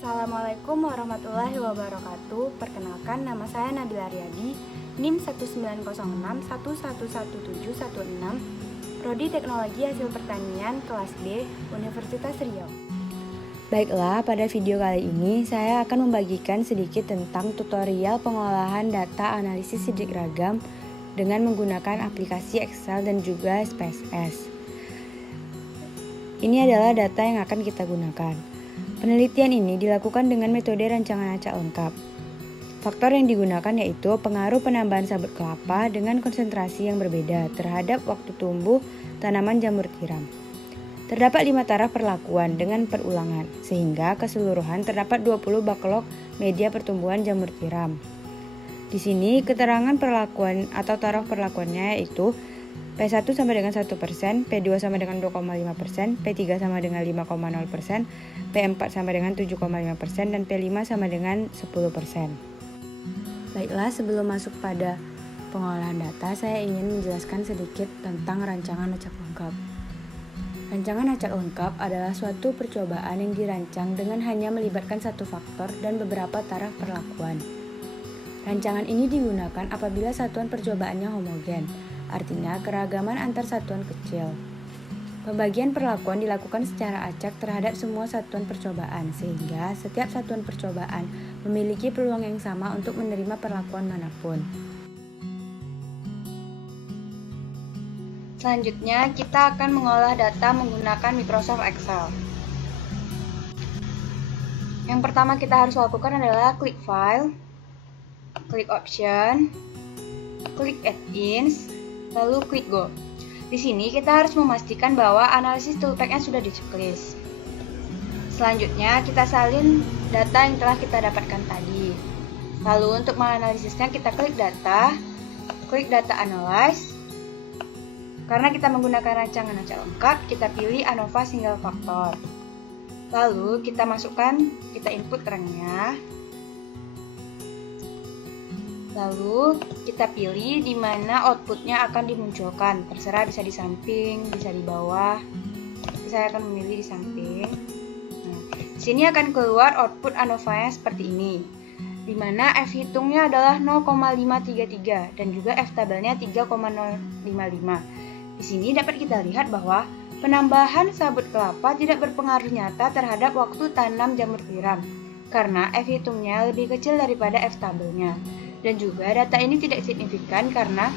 Assalamualaikum warahmatullahi wabarakatuh. Perkenalkan, nama saya Nabila Riyadi, NIM 19061111716, Prodi Teknologi Hasil Pertanian kelas D, Universitas Riau. Baiklah, pada video kali ini saya akan membagikan sedikit tentang tutorial pengolahan data analisis sidik ragam dengan menggunakan aplikasi Excel dan juga SPSS. Ini adalah data yang akan kita gunakan. Penelitian ini dilakukan dengan metode rancangan acak lengkap. Faktor yang digunakan yaitu pengaruh penambahan sabut kelapa dengan konsentrasi yang berbeda terhadap waktu tumbuh tanaman jamur tiram. Terdapat 5 taraf perlakuan dengan perulangan, sehingga keseluruhan terdapat 20 backlog media pertumbuhan jamur tiram. Di sini keterangan perlakuan atau taraf perlakuannya yaitu P1 sama dengan 1%, P2 sama dengan 2,5%, P3 sama dengan 5,0%, P4 sama dengan 7,5%, dan P5 sama dengan 10%. Baiklah, sebelum masuk pada pengolahan data, saya ingin menjelaskan sedikit tentang rancangan acak lengkap. Rancangan acak lengkap adalah suatu percobaan yang dirancang dengan hanya melibatkan satu faktor dan beberapa taraf perlakuan. Rancangan ini digunakan apabila satuan percobaannya homogen, artinya keragaman antar satuan kecil. Pembagian perlakuan dilakukan secara acak terhadap semua satuan percobaan, sehingga setiap satuan percobaan memiliki peluang yang sama untuk menerima perlakuan manapun. Selanjutnya, kita akan mengolah data menggunakan Microsoft Excel. Yang pertama kita harus lakukan adalah klik File, klik Option, klik Add-ins, lalu klik Go. Di sini kita harus memastikan bahwa analisis toolpack-nya sudah di-checklist. Selanjutnya kita salin data yang telah kita dapatkan tadi. Lalu untuk menganalisisnya kita klik Data, klik Data Analyze. Karena kita menggunakan rancangan acak lengkap, kita pilih ANOVA Single Factor. Lalu kita masukkan, kita input rangnya. Lalu kita pilih di mana outputnya akan dimunculkan. Terserah, bisa di samping, bisa di bawah. Saya akan memilih di samping. Nah, di sini akan keluar output ANOVA-nya seperti ini, di mana F hitungnya adalah 0,533 dan juga F tabelnya 3,055. Di sini dapat kita lihat bahwa penambahan sabut kelapa tidak berpengaruh nyata terhadap waktu tanam jamur tiram, karena F hitungnya lebih kecil daripada F tabelnya. Dan juga data ini tidak signifikan karena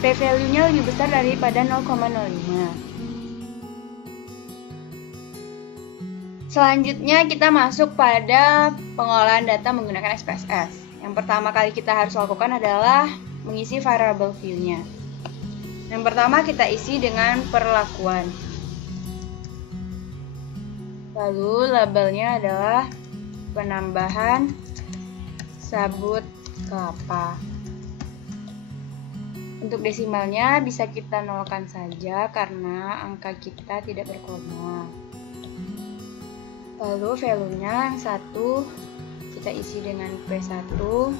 p-value-nya lebih besar daripada 0,05. Selanjutnya kita masuk pada pengolahan data menggunakan SPSS. Yang pertama kali kita harus lakukan adalah mengisi variable view-nya. Yang pertama kita isi dengan perlakuan. Lalu labelnya adalah penambahan sabut kelapa. Untuk desimalnya bisa kita nolkan saja karena angka kita tidak berkoma. Lalu value-nya yang satu kita isi dengan P1, 2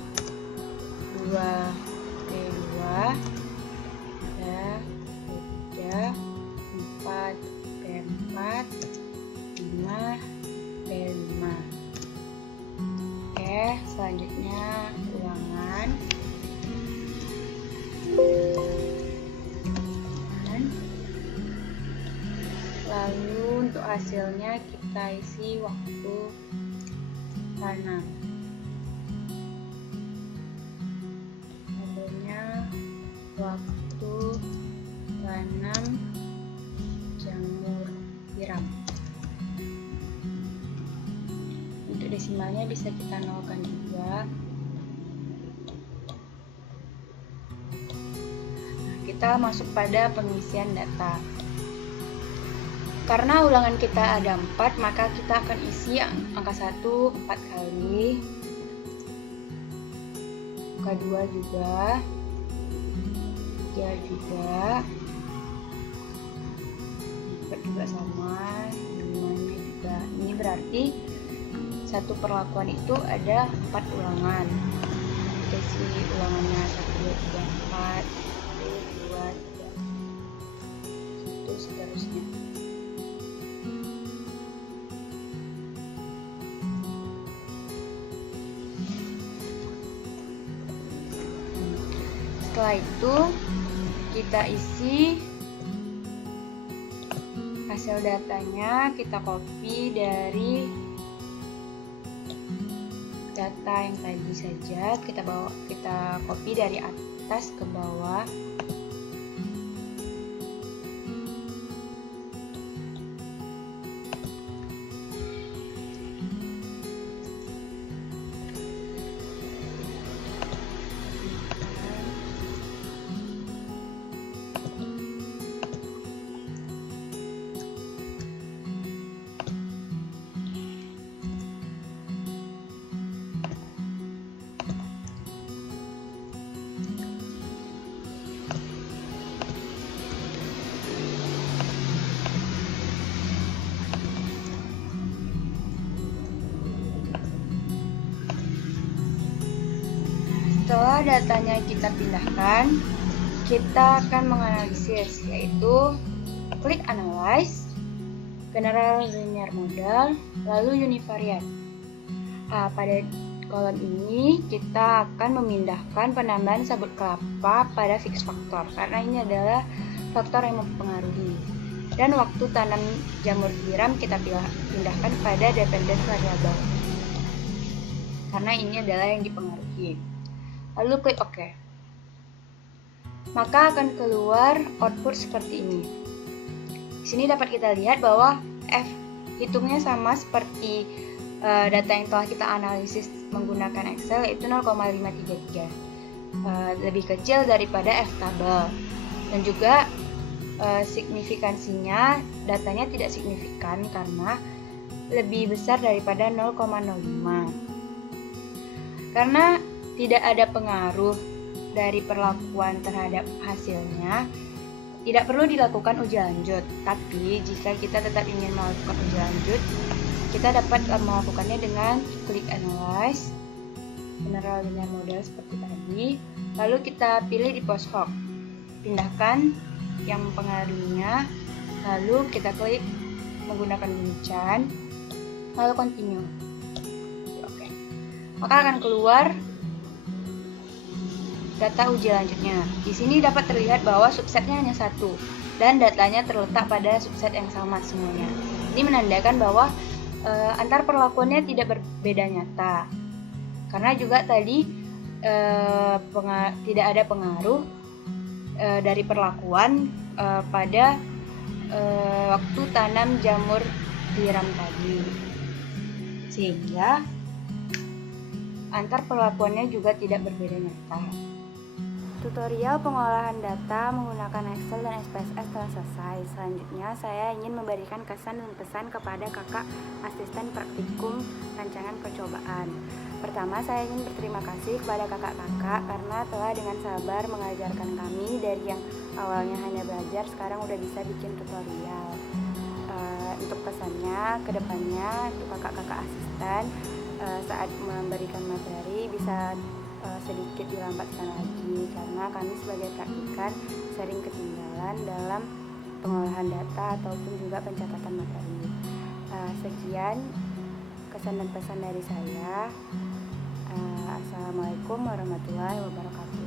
P2, 3, 4 P4, 5 P5. Oke, selanjutnya ulangan. Lalu untuk hasilnya kita isi waktu tanam. Labelnya waktu tanam jamur tiram. Untuk desimalnya bisa kita nolkan juga. Nah, kita masuk pada pengisian data. Karena ulangan kita ada 4, maka kita akan isi angka 1 4 kali, angka 2 juga, 3 juga, 4 juga sama, 5 juga. Ini berarti satu perlakuan itu ada 4 ulangan. Kita isi ulangannya 1, 2, 3, 4, 1, 2, 3, 1, seterusnya. Setelah itu kita isi hasil datanya, kita copy dari data yang tadi saja, kita copy dari atas ke bawah. Setelah datanya kita pindahkan, kita akan menganalisis, yaitu klik Analyze, General Linear Model, lalu Univariate. Pada kolom ini kita akan memindahkan penambahan sabut kelapa pada fixed factor, karena ini adalah faktor yang mempengaruhi. Dan waktu tanam jamur tiram kita pindahkan pada dependent variable, karena ini adalah yang dipengaruhi. Lalu klik OK. Maka akan keluar output seperti ini. Di sini dapat kita lihat bahwa F hitungnya sama seperti data yang telah kita analisis menggunakan Excel, yaitu 0,533. Lebih kecil daripada F tabel. Dan juga signifikansinya, datanya tidak signifikan karena lebih besar daripada 0,05. Karena tidak ada pengaruh dari perlakuan terhadap hasilnya, tidak perlu dilakukan uji lanjut. Tapi jika kita tetap ingin melakukan uji lanjut, kita dapat melakukannya dengan klik Analyze, General Linear Model seperti tadi. Lalu kita pilih di post hoc, pindahkan yang mempengaruhinya, lalu kita klik menggunakan buncan, lalu continue. Oke. Maka akan keluar data uji lanjutnya. Di sini dapat terlihat bahwa subsetnya hanya satu dan datanya terletak pada subset yang sama semuanya. Ini menandakan bahwa antar perlakuannya tidak berbeda nyata. Karena juga tadi tidak ada pengaruh dari perlakuan pada waktu tanam jamur tiram tadi. Sehingga antar perlakuannya juga tidak berbeda nyata. Tutorial pengolahan data menggunakan Excel dan SPSS telah selesai. Selanjutnya, saya ingin memberikan kesan dan pesan kepada kakak asisten praktikum rancangan percobaan. Pertama, saya ingin berterima kasih kepada kakak-kakak karena telah dengan sabar mengajarkan kami dari yang awalnya hanya belajar, sekarang udah bisa bikin tutorial. Untuk pesannya, kedepannya untuk kakak-kakak asisten, saat memberikan materi bisa sedikit dilambatkan lagi, karena kami sebagai praktikan sering ketinggalan dalam pengolahan data ataupun juga pencatatan materi. Sekian kesan dan pesan dari saya. Assalamualaikum warahmatullahi wabarakatuh.